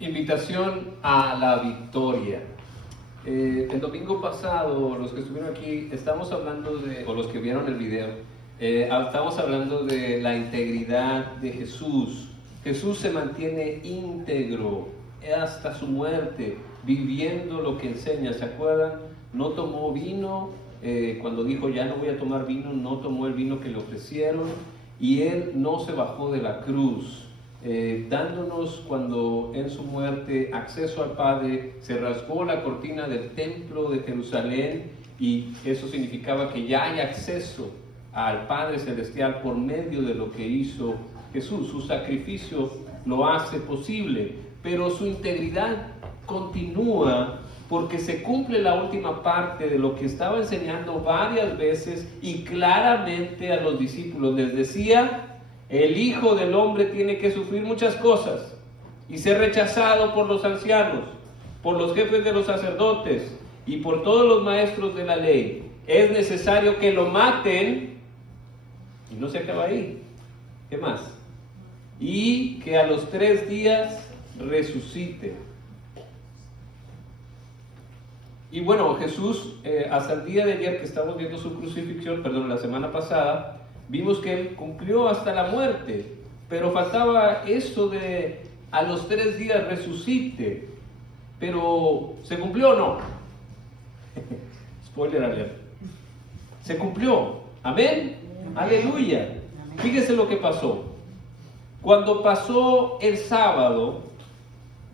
Invitación a la victoria. El domingo pasado, los que estuvieron aquí, estamos hablando o los que vieron el video, estamos hablando de la integridad de Jesús. Jesús se mantiene íntegro hasta su muerte, viviendo lo que enseña. ¿Se acuerdan? No tomó vino, cuando dijo ya no voy a tomar vino, no tomó el vino que le ofrecieron, y él no se bajó de la cruz. Dándonos cuando en su muerte acceso al Padre. Se rasgó la cortina del templo de Jerusalén y eso significaba que ya hay acceso al Padre Celestial por medio de lo que hizo Jesús. Su sacrificio lo hace posible, pero su integridad continúa porque se cumple la última parte de lo que estaba enseñando varias veces y claramente a los discípulos. Les decía: el Hijo del Hombre tiene que sufrir muchas cosas y ser rechazado por los ancianos, por los jefes de los sacerdotes y por todos los maestros de la ley. Es necesario que lo maten, y no se acaba ahí. ¿Qué más? Y que a los 3 días resucite. Y bueno, Jesús, hasta el día de ayer que estamos viendo su crucifixión, la semana pasada, vimos que él cumplió hasta la muerte, pero faltaba eso de a los 3 días resucite. Pero ¿se cumplió o no? Spoiler alert. Se cumplió. Amén. Aleluya. Fíjese lo que pasó. Cuando pasó el sábado,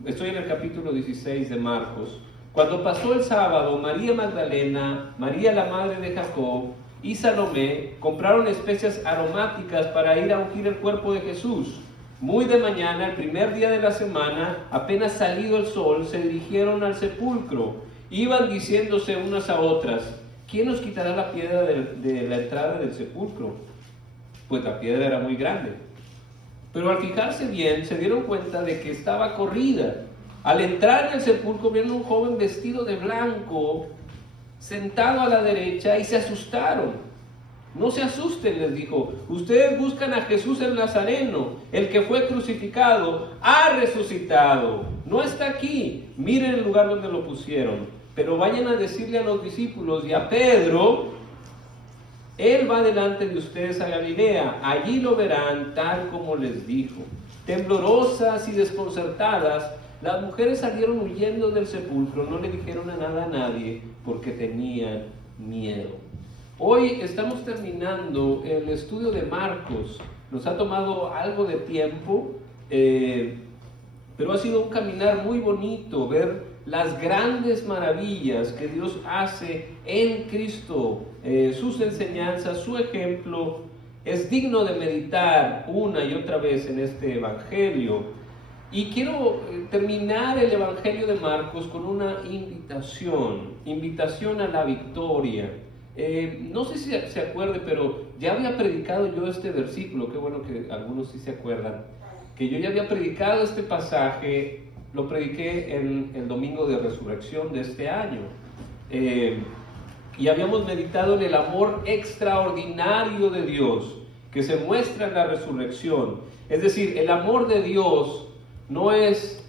estoy en el capítulo 16 de Marcos. Cuando pasó el sábado, María Magdalena, María la madre de Jacob y Salomé compraron especias aromáticas para ir a ungir el cuerpo de Jesús. Muy de mañana, el primer día de la semana, apenas salido el sol, se dirigieron al sepulcro. Iban diciéndose unas a otras: ¿quién nos quitará la piedra de la entrada del sepulcro? Pues la piedra era muy grande. Pero al fijarse bien, se dieron cuenta de que estaba corrida. Al entrar en el sepulcro, vieron un joven vestido de blanco sentado a la derecha y se asustaron. No se asusten, les dijo. Ustedes buscan a Jesús el Nazareno, el que fue crucificado. Ha resucitado. No está aquí. Miren el lugar donde lo pusieron. Pero vayan a decirle a los discípulos y a Pedro: él va delante de ustedes a Galilea. Allí lo verán tal como les dijo. Temblorosas y desconcertadas, las mujeres salieron huyendo del sepulcro. No le dijeron nada a nadie porque tenían miedo. Hoy estamos terminando el estudio de Marcos. Nos ha tomado algo de tiempo, pero ha sido un caminar muy bonito, ver las grandes maravillas que Dios hace en Cristo, sus enseñanzas, su ejemplo. Es digno de meditar una y otra vez en este evangelio. Y quiero terminar el Evangelio de Marcos con una invitación a la victoria. No sé si se acuerde, pero ya había predicado yo este versículo. Qué bueno que algunos sí se acuerdan, que yo ya había predicado este pasaje. Lo prediqué en el domingo de resurrección de este año. Y habíamos meditado en el amor extraordinario de Dios que se muestra en la resurrección. Es decir, el amor de Dios no es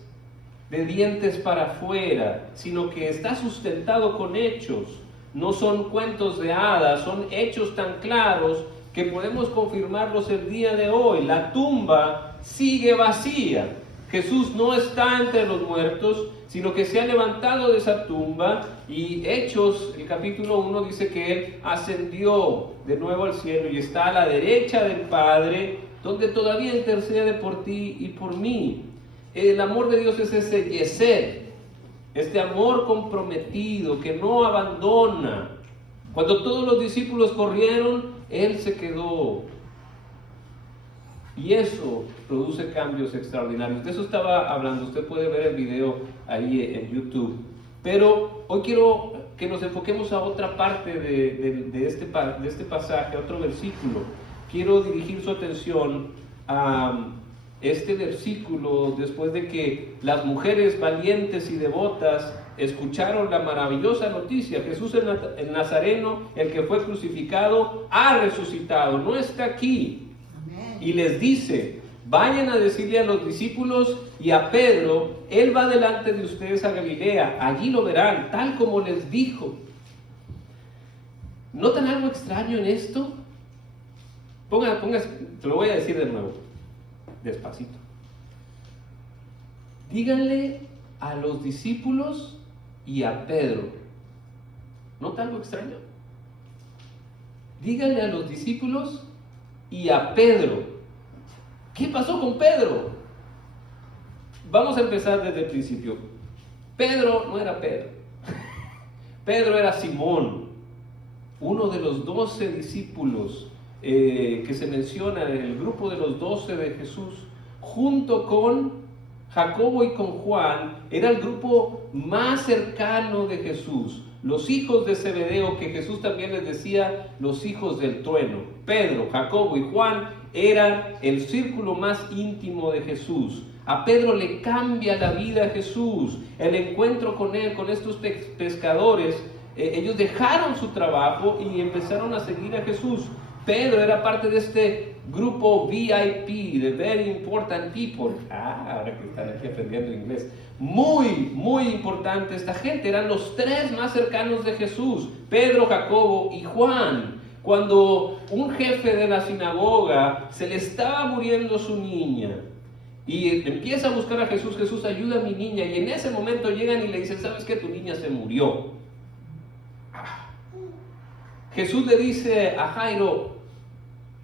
de dientes para afuera, sino que está sustentado con hechos. No son cuentos de hadas, son hechos tan claros que podemos confirmarlos el día de hoy. La tumba sigue vacía. Jesús no está entre los muertos, sino que se ha levantado de esa tumba. Y Hechos, el capítulo 1, dice que Él ascendió de nuevo al cielo y está a la derecha del Padre, donde todavía intercede por ti y por mí. El amor de Dios es ese yesed, este amor comprometido que no abandona. Cuando todos los discípulos corrieron, Él se quedó. Y eso produce cambios extraordinarios. De eso estaba hablando. Usted puede ver el video ahí en YouTube. Pero hoy quiero que nos enfoquemos a otra parte de este pasaje, a otro versículo. Quiero dirigir su atención a este versículo después de que las mujeres valientes y devotas escucharon la maravillosa noticia: Jesús el Nazareno, el que fue crucificado, ha resucitado, no está aquí. Y les dice: vayan a decirle a los discípulos y a Pedro, él va delante de ustedes a Galilea, allí lo verán, tal como les dijo. ¿Notan algo extraño en esto? Te lo voy a decir de nuevo, despacito. Díganle a los discípulos y a Pedro. ¿Nota algo extraño? Díganle a los discípulos y a Pedro. ¿Qué pasó con Pedro? Vamos a empezar desde el principio. Pedro no era Pedro. Pedro era Simón, uno de los 12 discípulos que se menciona en el grupo de los 12 de Jesús, junto con Jacobo y con Juan. Era el grupo más cercano de Jesús, los hijos de Zebedeo, que Jesús también les decía los hijos del trueno. Pedro, Jacobo y Juan eran el círculo más íntimo de Jesús. A Pedro le cambia la vida a Jesús, el encuentro con él, con estos pescadores. Ellos dejaron su trabajo y empezaron a seguir a Jesús. Pedro era parte de este grupo VIP, de Very Important People. Ahora que están aquí aprendiendo inglés. Muy, muy importante esta gente. Eran los tres más cercanos de Jesús, Pedro, Jacobo y Juan. Cuando un jefe de la sinagoga se le estaba muriendo su niña y empieza a buscar a Jesús, Jesús, ayuda a mi niña, y en ese momento llegan y le dicen, ¿sabes qué? Tu niña se murió. Jesús le dice a Jairo,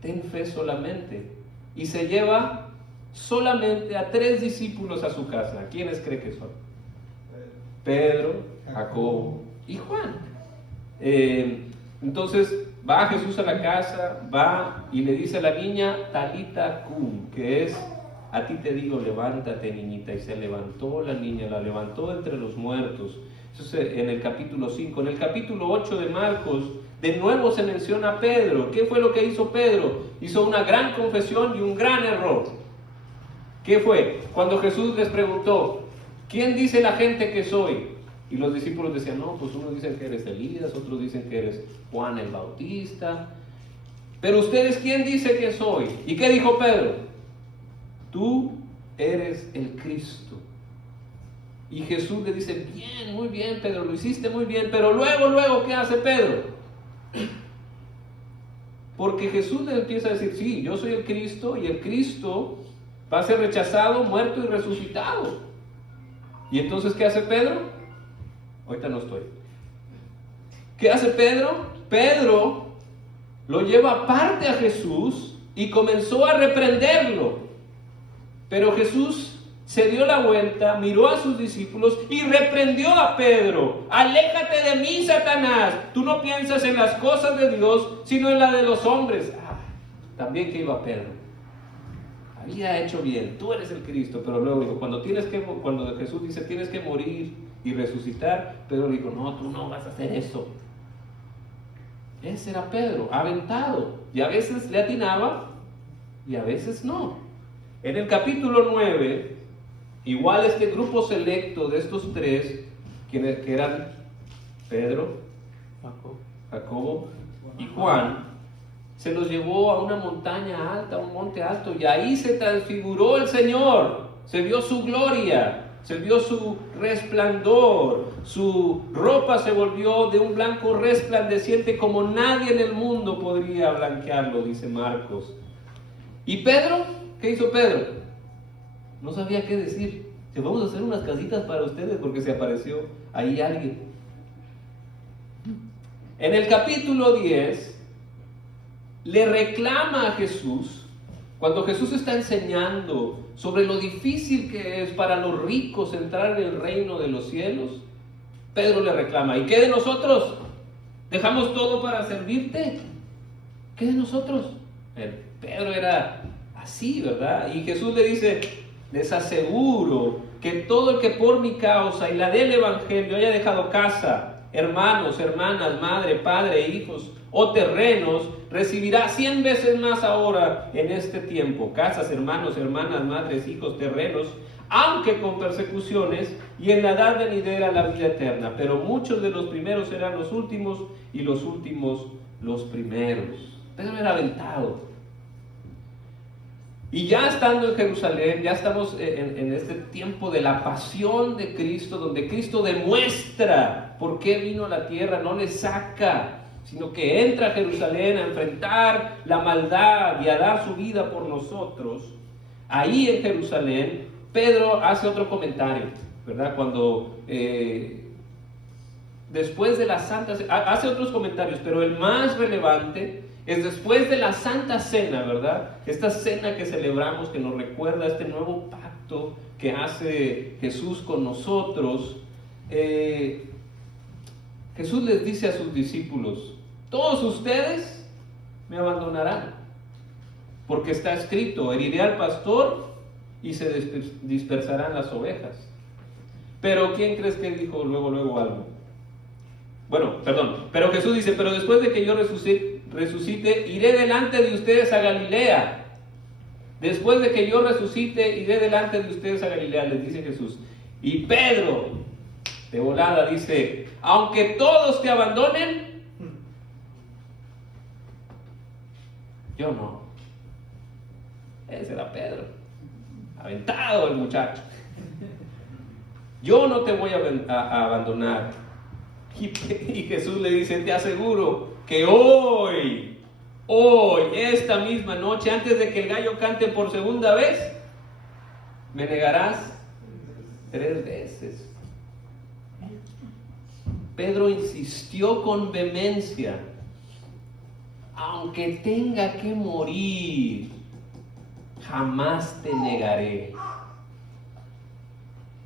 ten fe solamente, y se lleva solamente a 3 discípulos a su casa. ¿Quiénes cree que son? Pedro, Jacobo y Juan. Entonces va Jesús a la casa, va y le dice a la niña, Talita cum, que es, a ti te digo, levántate, niñita. Y se levantó la niña, la levantó entre los muertos. Eso es en el capítulo 5. En el capítulo 8 de Marcos, de nuevo se menciona a Pedro. ¿Qué fue lo que hizo Pedro? Hizo una gran confesión y un gran error. ¿Qué fue? Cuando Jesús les preguntó, ¿quién dice la gente que soy? Y los discípulos decían, no, pues unos dicen que eres Elías, otros dicen que eres Juan el Bautista. Pero ustedes, ¿quién dice que soy? ¿Y qué dijo Pedro? Tú eres el Cristo. Y Jesús le dice, bien, muy bien, Pedro, lo hiciste muy bien. Pero luego, ¿qué hace Pedro? Porque Jesús le empieza a decir, sí, yo soy el Cristo, y el Cristo va a ser rechazado, muerto y resucitado. ¿Y entonces qué hace Pedro? Ahorita no estoy. ¿Qué hace Pedro? Pedro lo lleva aparte a Jesús y comenzó a reprenderlo. Pero Jesús se dio la vuelta, miró a sus discípulos y reprendió a Pedro. Aléjate de mí, Satanás. Tú no piensas en las cosas de Dios, sino en las de los hombres. También que iba Pedro. Había hecho bien, tú eres el Cristo. Pero luego dijo, cuando Jesús dice tienes que morir y resucitar, Pedro dijo, no, tú no vas a hacer eso. Ese era Pedro, aventado. Y a veces le atinaba y a veces no. En el capítulo 9, igual este grupo selecto de estos 3, que eran Pedro, Jacobo y Juan, se los llevó a una montaña alta, a un monte alto, y ahí se transfiguró el Señor, se vio su gloria, se vio su resplandor, su ropa se volvió de un blanco resplandeciente como nadie en el mundo podría blanquearlo, dice Marcos. ¿Y Pedro? ¿Qué hizo Pedro? No sabía qué decir. Dice, vamos a hacer unas casitas para ustedes porque se apareció ahí alguien. En el capítulo 10 le reclama a Jesús, cuando Jesús está enseñando sobre lo difícil que es para los ricos entrar en el reino de los cielos, Pedro le reclama, ¿y qué de nosotros? ¿Dejamos todo para servirte? ¿Qué de nosotros? Pedro era así, ¿verdad? Y Jesús le dice, les aseguro que todo el que por mi causa y la del evangelio haya dejado casa, hermanos, hermanas, madre, padre, hijos o terrenos, recibirá 100 veces más ahora en este tiempo, casas, hermanos, hermanas, madres, hijos, terrenos, aunque con persecuciones, y en la edad venidera la vida eterna. Pero muchos de los primeros serán los últimos y los últimos los primeros. Pedro era aventado. Y ya estando en Jerusalén, ya estamos en este tiempo de la pasión de Cristo, donde Cristo demuestra por qué vino a la tierra, no le saca, sino que entra a Jerusalén a enfrentar la maldad y a dar su vida por nosotros. Ahí en Jerusalén, Pedro hace otro comentario, ¿verdad? Cuando después de la Santa Cena, hace otros comentarios, pero el más relevante es después de la Santa Cena, ¿verdad? Esta cena que celebramos, que nos recuerda este nuevo pacto que hace Jesús con nosotros. Jesús les dice a sus discípulos: todos ustedes me abandonarán, porque está escrito, heriré al pastor y se dispersarán las ovejas. Pero ¿quién crees que dijo luego algo? Bueno, perdón, pero Jesús dice: pero después de que yo resucite, iré delante de ustedes a Galilea. Después de que yo resucite, iré delante de ustedes a Galilea, les dice Jesús. Y Pedro, de volada, dice: aunque todos te abandonen, yo no. Ese era Pedro, aventado el muchacho. Yo no te voy a abandonar. Y Jesús le dice: te aseguro que hoy, esta misma noche, antes de que el gallo cante por segunda vez, me negarás 3 veces. Pedro insistió con vehemencia: aunque tenga que morir, jamás te negaré.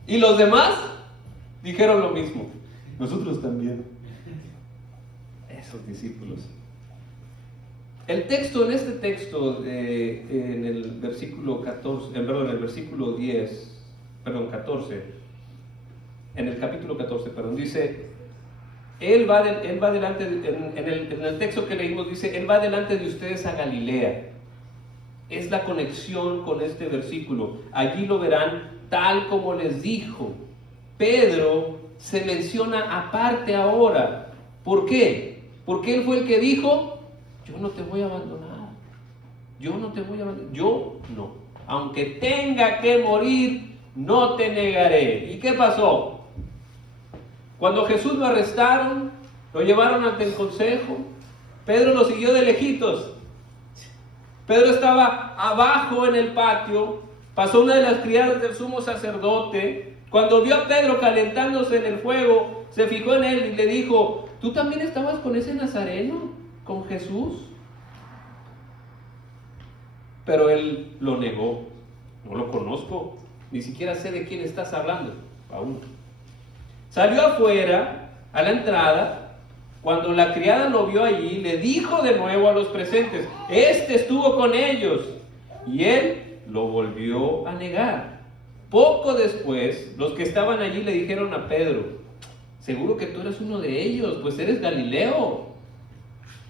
Y los demás dijeron lo mismo. Nosotros también. Esos discípulos. En este texto, en el versículo 14, en el versículo 14, en el capítulo 14, dice: Él va delante, en el texto que leímos dice: Él va delante de ustedes a Galilea. Es la conexión con este versículo. Allí lo verán tal como les dijo. Pedro se menciona aparte ahora. ¿Por qué? Porque él fue el que dijo: yo no te voy a abandonar. Yo no te voy a abandonar. Yo no. Aunque tenga que morir, no te negaré. ¿Y qué pasó? Cuando Jesús lo arrestaron, lo llevaron ante el consejo, Pedro lo siguió de lejitos. Pedro estaba abajo en el patio. Pasó una de las criadas del sumo sacerdote. Cuando vio a Pedro calentándose en el fuego, se fijó en él y le dijo: ¿tú también estabas con ese nazareno, con Jesús? Pero él lo negó. No lo conozco, ni siquiera sé de quién estás hablando. Aún. Salió afuera, a la entrada. Cuando la criada lo vio allí, le dijo de nuevo a los presentes: este estuvo con ellos. Y él lo volvió a negar. Poco después, los que estaban allí le dijeron a Pedro: seguro que tú eres uno de ellos, pues eres Galileo.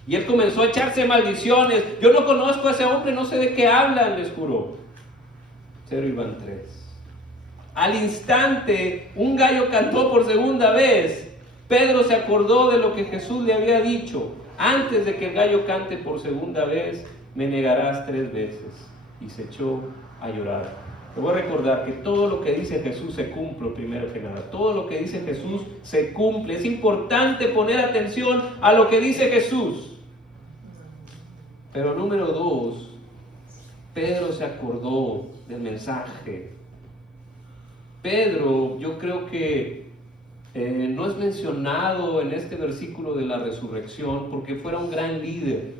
Y él comenzó a echarse maldiciones: yo no conozco a ese hombre, no sé de qué hablan, les juró. 0 iban 3. Al instante, un gallo cantó por segunda vez. Pedro se acordó de lo que Jesús le había dicho: antes de que el gallo cante por segunda vez, me negarás 3 veces. Y se echó a llorar. Te voy a recordar que todo lo que dice Jesús se cumple, primero que nada. Todo lo que dice Jesús se cumple. Es importante poner atención a lo que dice Jesús. Pero número 2, Pedro se acordó del mensaje. Pedro, yo creo que no es mencionado en este versículo de la resurrección porque fuera un gran líder,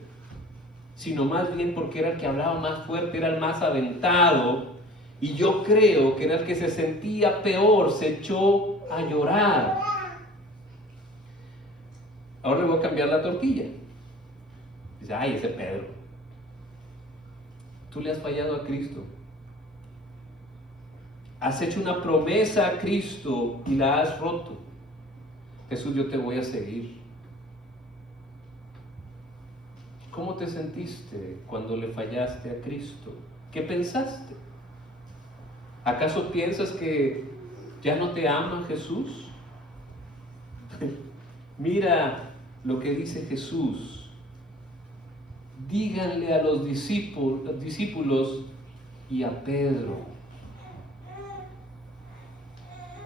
sino más bien porque era el que hablaba más fuerte, era el más aventado, y yo creo que era el que se sentía peor, se echó a llorar. Ahora le voy a cambiar la tortilla. Dice: ay, ese Pedro. Tú le has fallado a Cristo. Has hecho una promesa a Cristo y la has roto. Jesús, yo te voy a seguir. ¿Cómo te sentiste cuando le fallaste a Cristo? ¿Qué pensaste? ¿Acaso piensas que ya no te ama Jesús? Mira lo que dice Jesús. Díganle a los discípulos y a Pedro,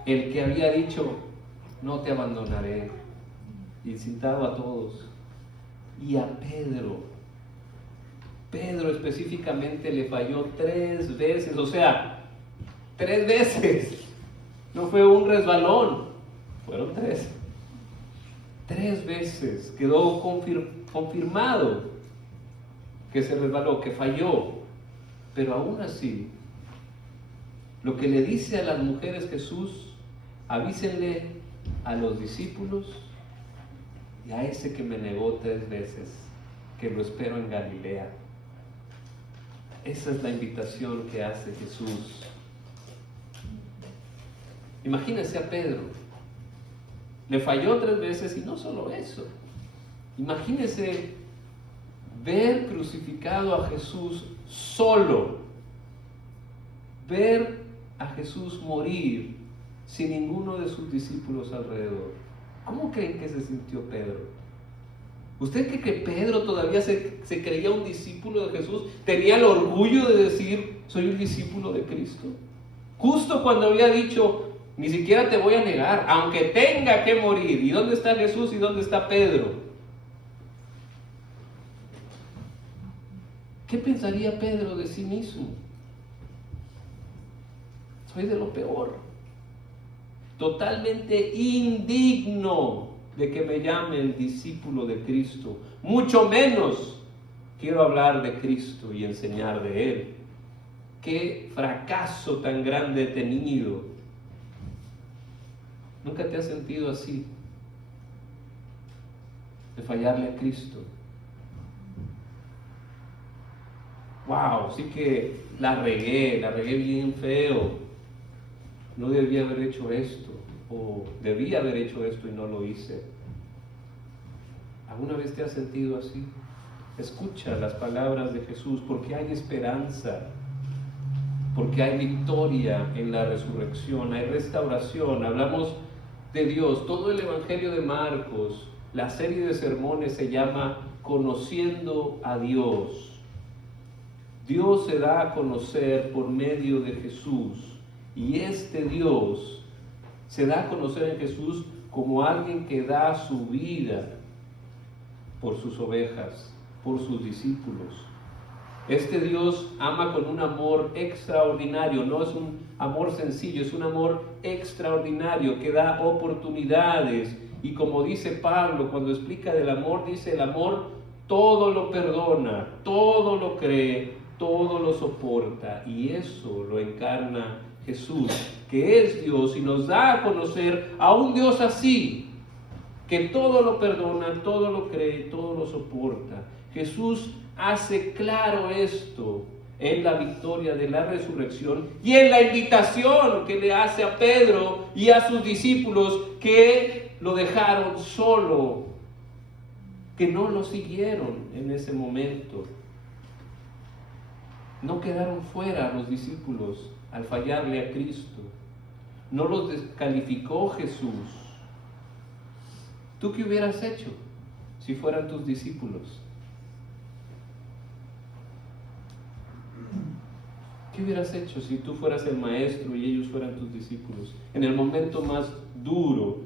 el que había dicho, no te abandonaré, y citado a todos, y a Pedro. Pedro específicamente le falló 3 veces, o sea, 3 veces. No fue un resbalón, fueron 3. 3 veces quedó confirmado que se resbaló, que falló. Pero aún así, lo que le dice a las mujeres Jesús, avísenle a los discípulos y a ese que me negó 3 veces, que lo espero en Galilea. Esa es la invitación que hace Jesús. Imagínense a Pedro. Le falló 3 veces y no solo eso. Imagínense ver crucificado a Jesús solo. Ver a Jesús morir sin ninguno de sus discípulos alrededor. ¿Cómo creen que se sintió Pedro? ¿Usted cree que Pedro todavía se creía un discípulo de Jesús? ¿Tenía el orgullo de decir, soy un discípulo de Cristo? Justo cuando había dicho, ni siquiera te voy a negar, aunque tenga que morir. ¿Y dónde está Jesús y dónde está Pedro? ¿Qué pensaría Pedro de sí mismo? Soy de lo peor. Totalmente indigno de que me llamen discípulo de Cristo. Mucho menos quiero hablar de Cristo y enseñar de Él. Qué fracaso tan grande he tenido. ¿Nunca te has sentido así? De fallarle a Cristo. Wow, sí que la regué bien feo. No debía haber hecho esto, o debía haber hecho esto y no lo hice. ¿Alguna vez te has sentido así? Escucha las palabras de Jesús, porque hay esperanza, porque hay victoria en la resurrección, hay restauración. Hablamos de Dios. Todo el Evangelio de Marcos, la serie de sermones se llama Conociendo a Dios. Dios se da a conocer por medio de Jesús, y este Dios se da a conocer en Jesús como alguien que da su vida por sus ovejas, por sus discípulos. Este Dios ama con un amor extraordinario, no es un amor sencillo, es un amor extraordinario que da oportunidades. Y como dice Pablo cuando explica del amor, dice el amor todo lo perdona, todo lo cree, todo lo soporta, y eso lo encarna Jesús, que es Dios, y nos da a conocer a un Dios así, que todo lo perdona, todo lo cree, todo lo soporta. Jesús hace claro esto en la victoria de la resurrección y en la invitación que le hace a Pedro y a sus discípulos que lo dejaron solo, que no lo siguieron en ese momento. No quedaron fuera los discípulos al fallarle a Cristo. No los descalificó Jesús. ¿Tú qué hubieras hecho si fueran tus discípulos? ¿Qué hubieras hecho si tú fueras el maestro y ellos fueran tus discípulos? En el momento más duro,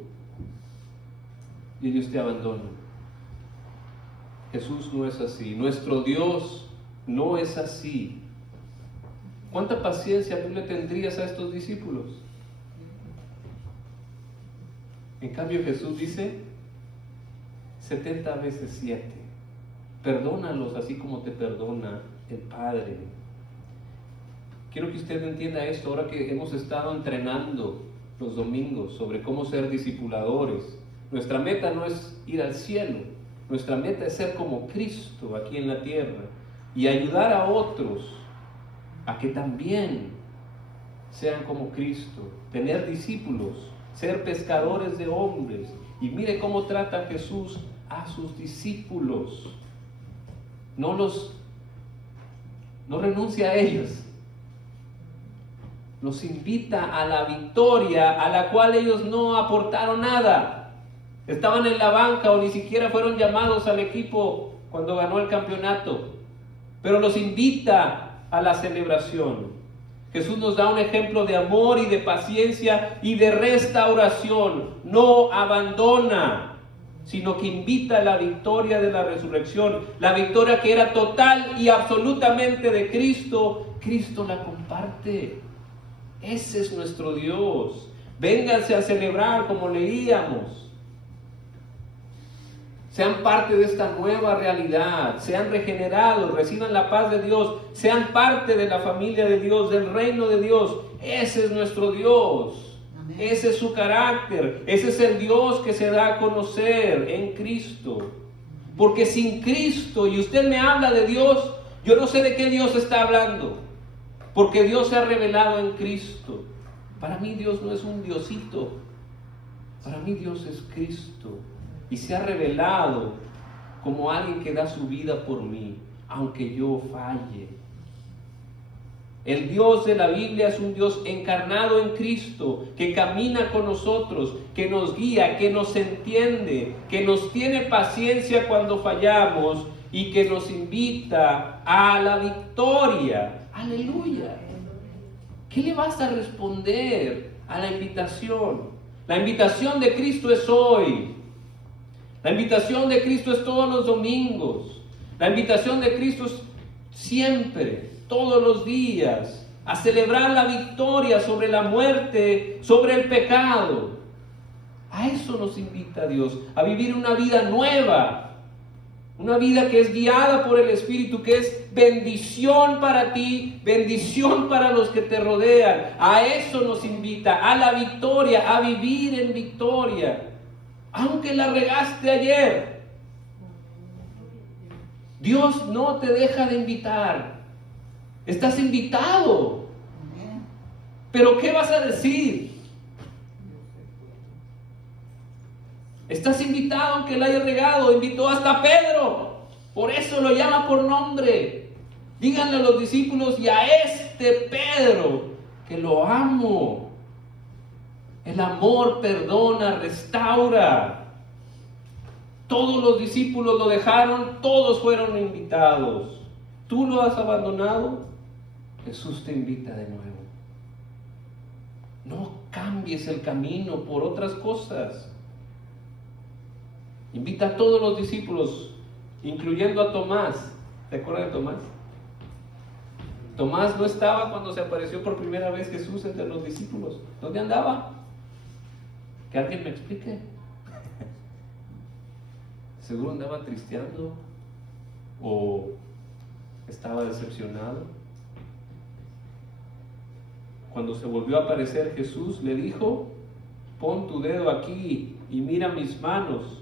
y ellos te abandonan. Jesús no es así. Nuestro Dios no es así. ¿Cuánta paciencia tú le tendrías a estos discípulos? En cambio Jesús dice 70 veces 7. Perdónalos así como te perdona el Padre. Quiero que usted entienda esto ahora que hemos estado entrenando los domingos sobre cómo ser discipuladores. Nuestra meta no es ir al cielo, nuestra meta es ser como Cristo aquí en la tierra y ayudar a otros a que también sean como Cristo, tener discípulos, ser pescadores de hombres. Y mire cómo trata Jesús a sus discípulos. No renuncia a ellos. Los invita a la victoria a la cual ellos no aportaron nada. Estaban en la banca o ni siquiera fueron llamados al equipo cuando ganó el campeonato. Pero los invita a la celebración. Jesús nos da un ejemplo de amor y de paciencia y de restauración. No abandona, sino que invita a la victoria de la resurrección. La victoria que era total y absolutamente de Cristo, Cristo la comparte. Ese es nuestro Dios. Vénganse a celebrar como leíamos. Sean parte de esta nueva realidad, sean regenerados, reciban la paz de Dios, sean parte de la familia de Dios, del reino de Dios. Ese es nuestro Dios. Amén. Ese es su carácter, ese es el Dios que se da a conocer en Cristo. Porque sin Cristo, y usted me habla de Dios, yo no sé de qué Dios está hablando, porque Dios se ha revelado en Cristo. Para mí Dios no es un diosito, para mí Dios es Cristo. Y se ha revelado como alguien que da su vida por mí, aunque yo falle. El Dios de la Biblia es un Dios encarnado en Cristo, que camina con nosotros, que nos guía, que nos entiende, que nos tiene paciencia cuando fallamos y que nos invita a la victoria. ¡Aleluya! ¿Qué le vas a responder a la invitación? La invitación de Cristo es hoy. La invitación de Cristo es todos los domingos. La invitación de Cristo es siempre, todos los días, a celebrar la victoria sobre la muerte, sobre el pecado. A eso nos invita Dios, a vivir una vida nueva, una vida que es guiada por el Espíritu, que es bendición para ti, bendición para los que te rodean. A eso nos invita, a la victoria, a vivir en victoria. Aunque la regaste ayer, Dios no te deja de invitar. Estás invitado. Pero ¿qué vas a decir? Estás invitado aunque la haya regado. Invitó hasta a Pedro. Por eso lo llama por nombre. Díganle a los discípulos y a este Pedro que lo amo. El amor perdona, restaura. Todos los discípulos lo dejaron, todos fueron invitados. ¿Tú lo has abandonado? Jesús te invita de nuevo. No cambies el camino por otras cosas. Invita a todos los discípulos, incluyendo a Tomás. ¿Te acuerdas de Tomás? Tomás no estaba cuando se apareció por primera vez Jesús entre los discípulos. ¿Dónde andaba? Que alguien me explique. Seguro andaba tristeando o estaba decepcionado. Cuando se volvió a aparecer Jesús, le dijo: pon tu dedo aquí y mira mis manos.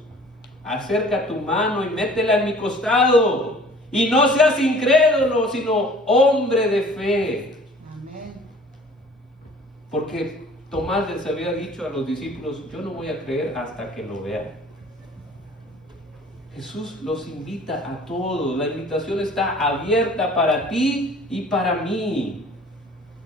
Acerca tu mano y métela en mi costado. Y no seas incrédulo, sino hombre de fe. Amén. Porque Tomás les había dicho a los discípulos: yo no voy a creer hasta que lo vea. Jesús los invita a todos. La invitación está abierta para ti y para mí.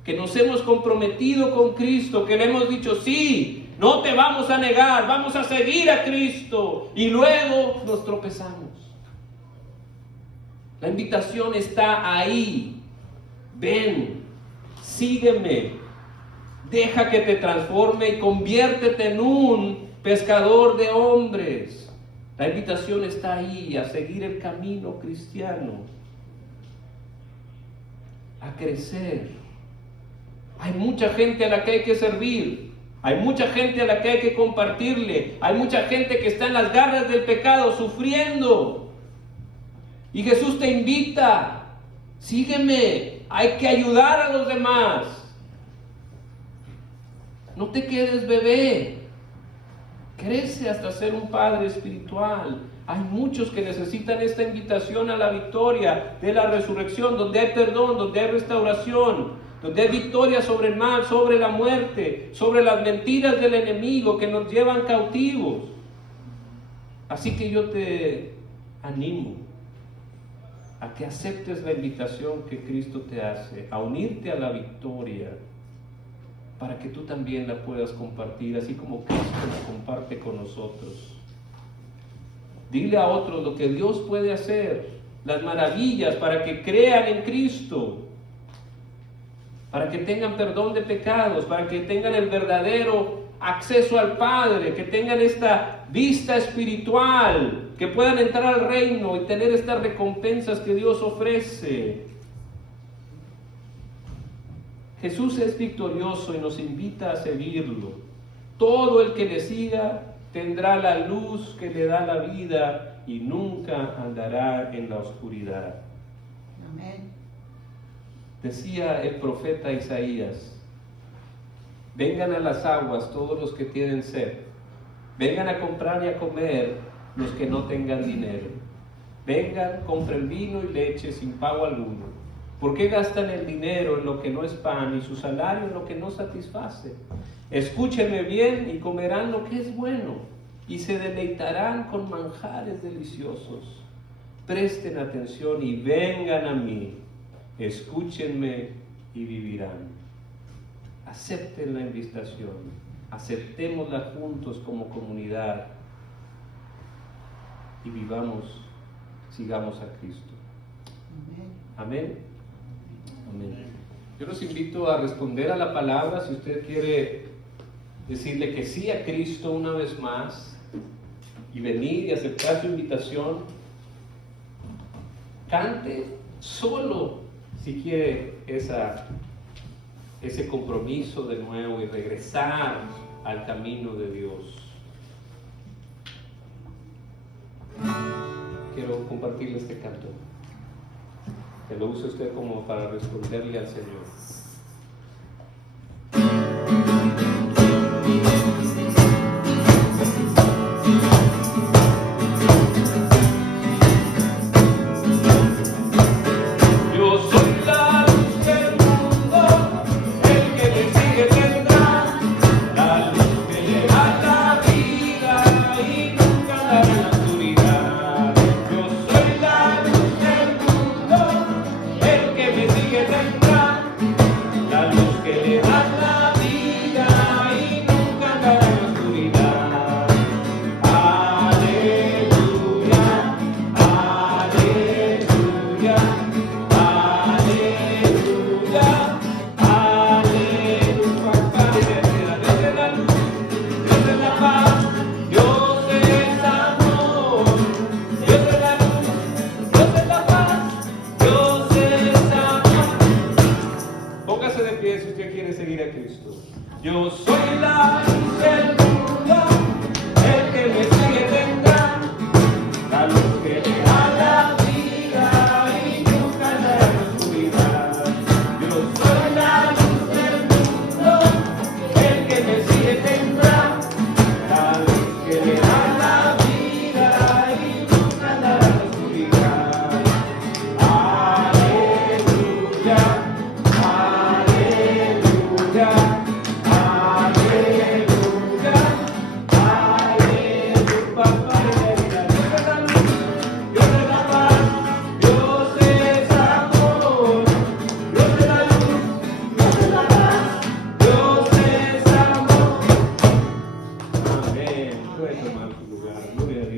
Que nos hemos comprometido con Cristo, que le hemos dicho: sí, no te vamos a negar, vamos a seguir a Cristo. Y luego nos tropezamos. La invitación está ahí. Ven, sígueme. Deja que te transforme y conviértete en un pescador de hombres. La invitación está ahí, a seguir el camino cristiano, a crecer. Hay mucha gente a la que hay que servir, hay mucha gente a la que hay que compartirle, hay mucha gente que está en las garras del pecado, sufriendo. Y Jesús te invita: sígueme, hay que ayudar a los demás. No te quedes bebé. Crece hasta ser un padre espiritual. Hay muchos que necesitan esta invitación a la victoria de la resurrección, donde hay perdón, donde hay restauración, donde hay victoria sobre el mal, sobre la muerte, sobre las mentiras del enemigo que nos llevan cautivos. Así que yo te animo a que aceptes la invitación que Cristo te hace, a unirte a la victoria, para que tú también la puedas compartir, así como Cristo la comparte con nosotros. Dile a otros lo que Dios puede hacer, las maravillas, para que crean en Cristo. para que tengan perdón de pecados, para que tengan el verdadero acceso al Padre, que tengan esta vista espiritual, que puedan entrar al reino y tener estas recompensas que Dios ofrece. Jesús es victorioso y nos invita a seguirlo. Todo el que le siga tendrá la luz que le da la vida y nunca andará en la oscuridad. Amén. Decía el profeta Isaías: vengan a las aguas todos los que tienen sed, vengan a comprar y a comer los que no tengan dinero, vengan, compren vino y leche sin pago alguno. ¿Por qué gastan el dinero en lo que no es pan y su salario en lo que no satisface? Escúchenme bien y comerán lo que es bueno y se deleitarán con manjares deliciosos. Presten atención y vengan a mí, escúchenme y vivirán. Acepten la invitación, aceptémosla juntos como comunidad y vivamos, sigamos a Cristo. Amén. Amén. Yo los invito a responder a la palabra. Si usted quiere decirle que sí a Cristo una vez más y venir y aceptar su invitación, cante solo si quiere ese compromiso de nuevo y regresar al camino de Dios. Quiero compartirle este canto, que lo use usted como para responderle al Señor.